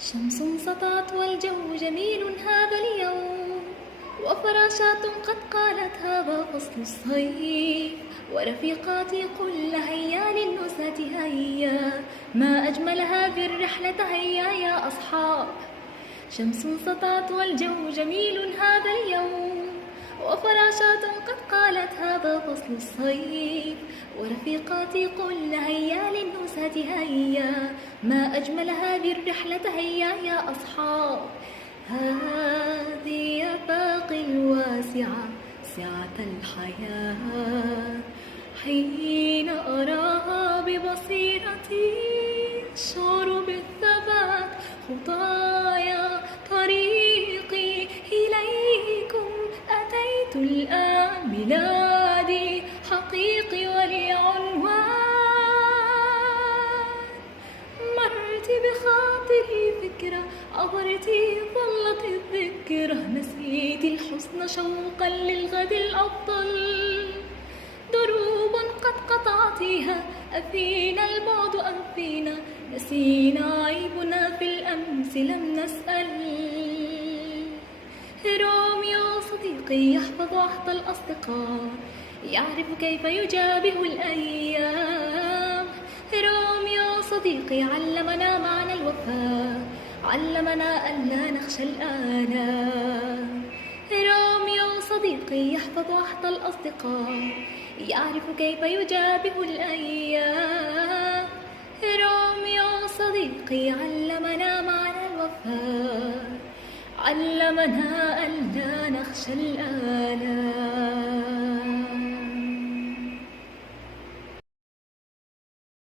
شمس سطعت والجو جميل هذا اليوم، وفراشات قد قالت هذا فصل الصيف، ورفيقاتي قل هيا للنزهة هيا، ما أجمل هذه الرحلة هيا يا أصحاب. شمس سطعت والجو جميل هذا اليوم، وفراشات قد قالت هذا فصل الصيف، ورفيقاتي قل هيا للنزهة هيا، ما أجمل هذه الرحلة هيا يا أصحاب. هذه باقي الواسعة سعة الحياة، حين أراها ببصيرتي أشعر بالثبات. خطايا طريقي إليكم، أتيت الآن ميلادي حقيقي ولي عنوان. مرت بخاطري فكرة، عبرت ظلت الذكرى، نسيت الحزن شوقا للغد الأفضل. دروب قد قطعتيها، أفينا البعد أم فينا؟ نسينا عيبنا في الأمس لم نسأل. روميو صديقي يحفظ عهد الأصدقاء، يعرف كيف يجابه الأيام. روميو صديقي علمنا معنى الوفاء، علمنا ألا نخشى الآلام. روميو صديقي يحفظ عهد الأصدقاء، يعرف كيف يجابه الأيام. روميو صديقي علمنا معنى الوفاء، علمنا ألا نخشى الآلام.